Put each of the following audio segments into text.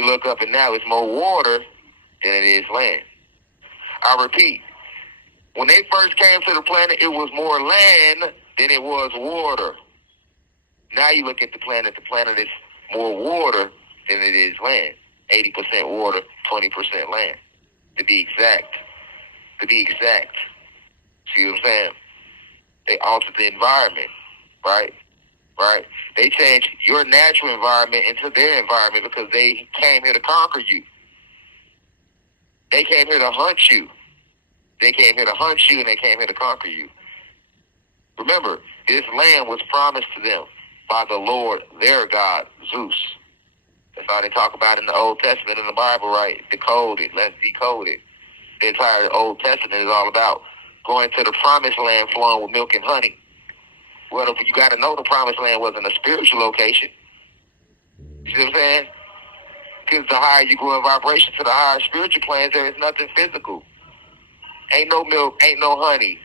You look up and now it's more water than it is land. I repeat, when they first came to the planet, it was more land than it was water. Now you look at the planet is more water than it is land. 80% water, 20% land. To be exact. See what I'm saying? They altered the environment, right? They changed your natural environment into their environment because they came here to conquer you. They came here to hunt you. And they came here to conquer you. Remember, this land was promised to them by the Lord, their God, Zeus. That's how they talk about in the Old Testament in the Bible, right? Decode it. Let's decode it. The entire Old Testament is all about going to the promised land flowing with milk and honey. Well, you got to know the promised land wasn't a spiritual location. You see what I'm saying? Because the higher you go in vibration to the higher spiritual planes, there is nothing physical. Ain't no milk, ain't no honey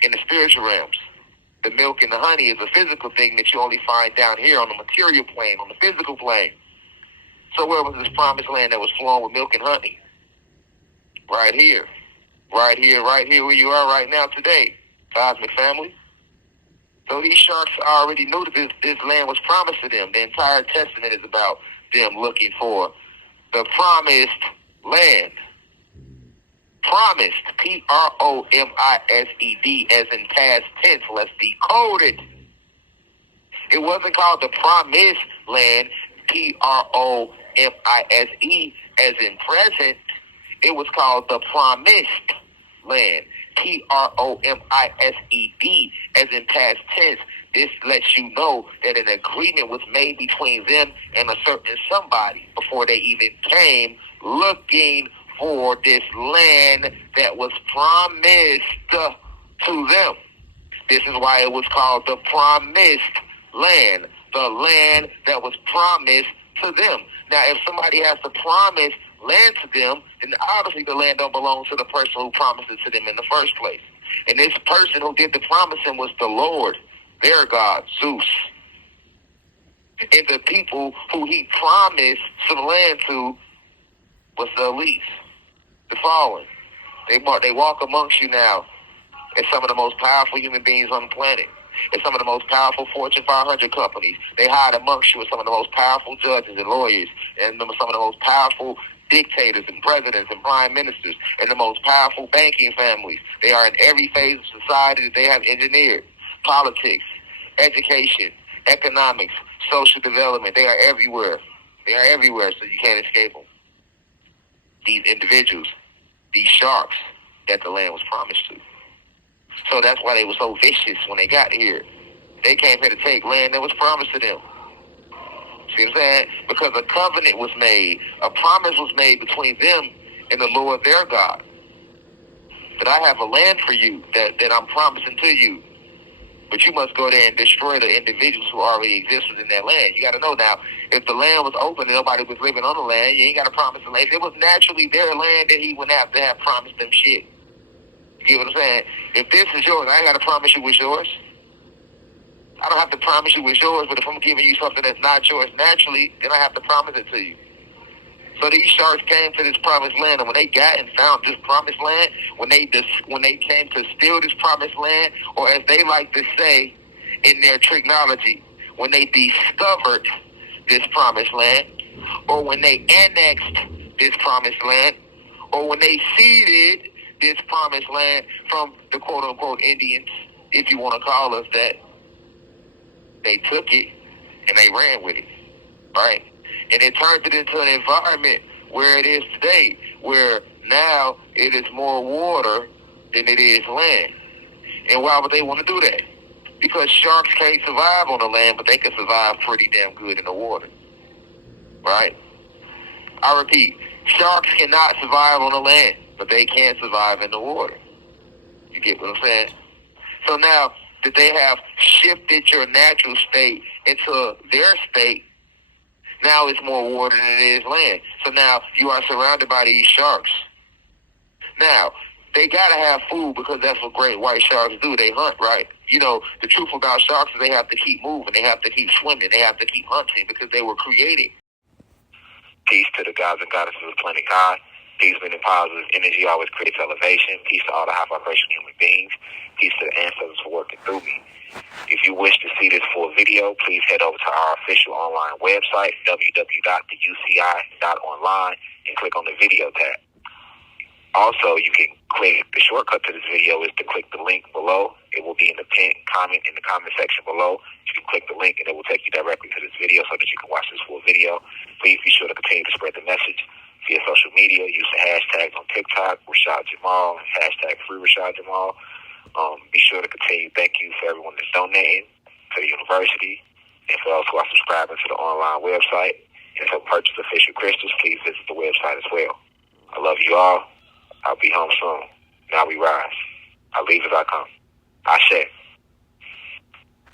in the spiritual realms. The milk and the honey is a physical thing that you only find down here on the material plane, on the physical plane. So where was this promised land that was flowing with milk and honey? Right here where you are right now today, cosmic family. So these sharks already knew that this land was promised to them. The entire testament is about them looking for the promised land. Promised, Promised, as in past tense. Let's decode it. It wasn't called the promised land, Promise, as in present. It was called the promised land, Promised, as in past tense. This lets you know that an agreement was made between them and a certain somebody before they even came looking for this land that was promised to them. This is why it was called the promised land, the land that was promised to them. Now, if somebody has to promise land to them, then obviously the land don't belong to the person who promised it to them in the first place. And this person who did the promising was the Lord, their God, Zeus. And the people who he promised some land to was the elites, the fallen. They walk amongst you now as some of the most powerful human beings on the planet. As some of the most powerful Fortune 500 companies. They hide amongst you as some of the most powerful judges and lawyers, and some of the most powerful dictators and presidents and prime ministers, and the most powerful banking families. They are in every phase of society that they have engineered. Politics, education, economics, social development. They are everywhere. So you can't escape them. These individuals, these sharks that the land was promised to. So that's why they were so vicious when they got here. They came here to take land that was promised to them. See what I'm saying? Because a covenant was made, a promise was made between them and the Lord their God. That I have a land for you that I'm promising to you. But you must go there and destroy the individuals who already exist within that land. You got to know now, if the land was open and nobody was living on the land, you ain't got to promise the land. If it was naturally their land, then he wouldn't have to have promised them shit. You get what I'm saying? If this is yours, I ain't got to promise you it's yours. I don't have to promise you it's yours, but if I'm giving you something that's not yours naturally, then I have to promise it to you. So these sharks came to this promised land, and when they got and found this promised land, when they came to steal this promised land, or as they like to say in their tricknology, when they discovered this promised land, or when they annexed this promised land, or when they ceded this promised land from the quote-unquote Indians, if you want to call us that, they took it and they ran with it, right? And it turned it into an environment where it is today, where now it is more water than it is land. And why would they want to do that? Because sharks can't survive on the land, but they can survive pretty damn good in the water, right? I repeat, sharks cannot survive on the land, but they can survive in the water. You get what I'm saying? So now that they have shifted your natural state into their state, now it's more water than it is land. So now you are surrounded by these sharks. Now, they got to have food because that's what great white sharks do. They hunt, right? The truth about sharks is they have to keep moving, they have to keep swimming, they have to keep hunting because they were created. Peace to the gods and goddesses of planet God. Peace, meaning positive energy always creates elevation. Peace to all the high vibration human beings. Peace to the ancestors for working through me. If you wish to see this full video, please head over to our official online website, www.theuci.online, and click on the video tab. Also, you can click, the shortcut to this video is to click the link below. It will be in the pinned comment in the comment section below. You can click the link and it will take you directly to this video so that you can watch this full video. Please be sure to continue to spread the message via social media. Use the hashtags on TikTok, Rashad Jamal, and hashtag free Rashad Jamal. Be sure to continue. Thank you for everyone that's donating to the university and for those who are subscribing to the online website. And to purchase official crystals, please visit the website as well. I love you all. I'll be home soon. Now we rise. I leave as I come. Ashe.